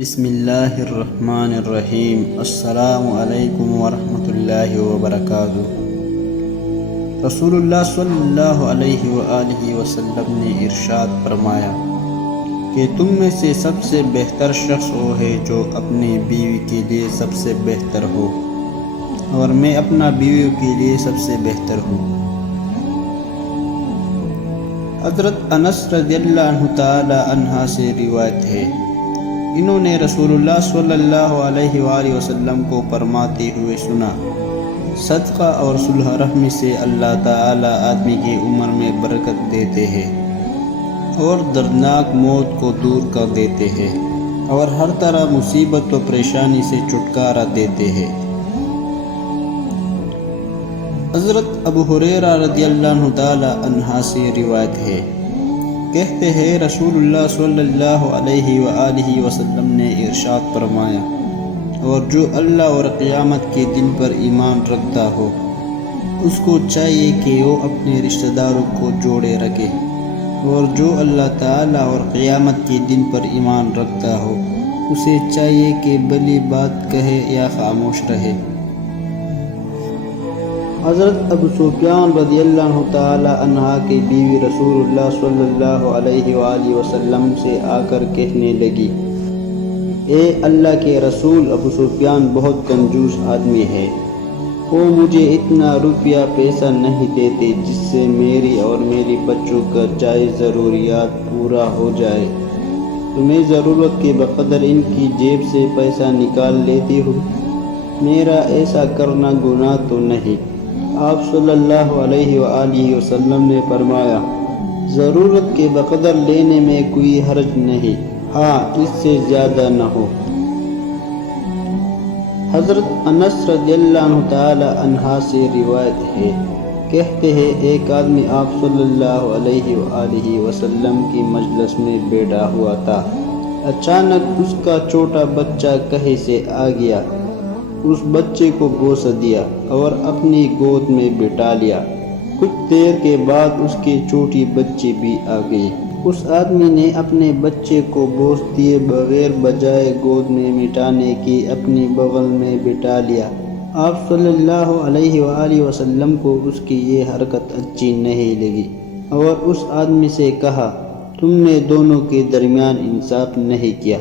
بسم اللہ الرحمن الرحیم۔ السلام علیکم ورحمۃ اللہ وبرکاتہ۔ رسول اللہ صلی اللہ علیہ وآلہ وسلم نے ارشاد فرمایا کہ تم میں سے سب سے بہتر شخص وہ ہے جو اپنی بیوی کے لیے سب سے بہتر ہو، اور میں اپنا بیوی کے لیے سب سے بہتر ہوں۔ حضرت انس رضی اللہ عنہ تعالی عنہ سے روایت ہے، انہوں نے رسول اللہ صلی اللہ علیہ وآلہ وسلم کو فرماتے ہوئے سنا، صدقہ اور صلح رحمی سے اللہ تعالی آدمی کی عمر میں برکت دیتے ہیں اور دردناک موت کو دور کر دیتے ہیں اور ہر طرح مصیبت و پریشانی سے چھٹکارا دیتے ہیں۔ حضرت ابو ہریرہ رضی اللہ عنہ تعالی عنہ سے روایت ہے، کہتے ہیں رسول اللہ صلی اللہ علیہ وآلہ وسلم نے ارشاد فرمایا، اور جو اللہ اور قیامت کے دن پر ایمان رکھتا ہو اس کو چاہیے کہ وہ اپنے رشتہ داروں کو جوڑے رکھے، اور جو اللہ تعالیٰ اور قیامت کے دن پر ایمان رکھتا ہو اسے چاہیے کہ بھلی بات کہے یا خاموش رہے۔ حضرت ابو سفیان رضی اللہ عنہ تعالی عنہ کی بیوی رسول اللہ صلی اللہ علیہ وآلہ وسلم سے آ کر کہنے لگی، اے اللہ کے رسول، ابو سفیان بہت کنجوس آدمی ہے، وہ مجھے اتنا روپیہ پیسہ نہیں دیتے جس سے میری اور میری بچوں کا جائز ضروریات پورا ہو جائے، تو میں ضرورت کے بقدر ان کی جیب سے پیسہ نکال لیتی ہوں، میرا ایسا کرنا گناہ تو نہیں؟ آپ صلی اللہ علیہ وآلہ وسلم نے فرمایا، ضرورت کے بقدر لینے میں کوئی حرج نہیں، ہاں اس سے زیادہ نہ ہو۔ حضرت انس رضی اللہ عنہ تعالی عنہ سے روایت ہے، کہتے ہیں ایک آدمی آپ صلی اللہ علیہ وآلہ وسلم کی مجلس میں بیٹھا ہوا تھا، اچانک اس کا چھوٹا بچہ کہیں سے آ گیا، اس بچے کو بوسہ دیا اور اپنی گود میں بٹھا لیا، کچھ دیر کے بعد اس کی چھوٹی بچی بھی آ گئی، اس آدمی نے اپنے بچے کو بوس دیے بغیر بجائے گود میں مٹانے کی اپنی بغل میں بٹھا لیا۔ آپ صلی اللہ علیہ وآلہ وسلم کو اس کی یہ حرکت اچھی نہیں لگی اور اس آدمی سے کہا، تم نے دونوں کے درمیان انصاف نہیں کیا۔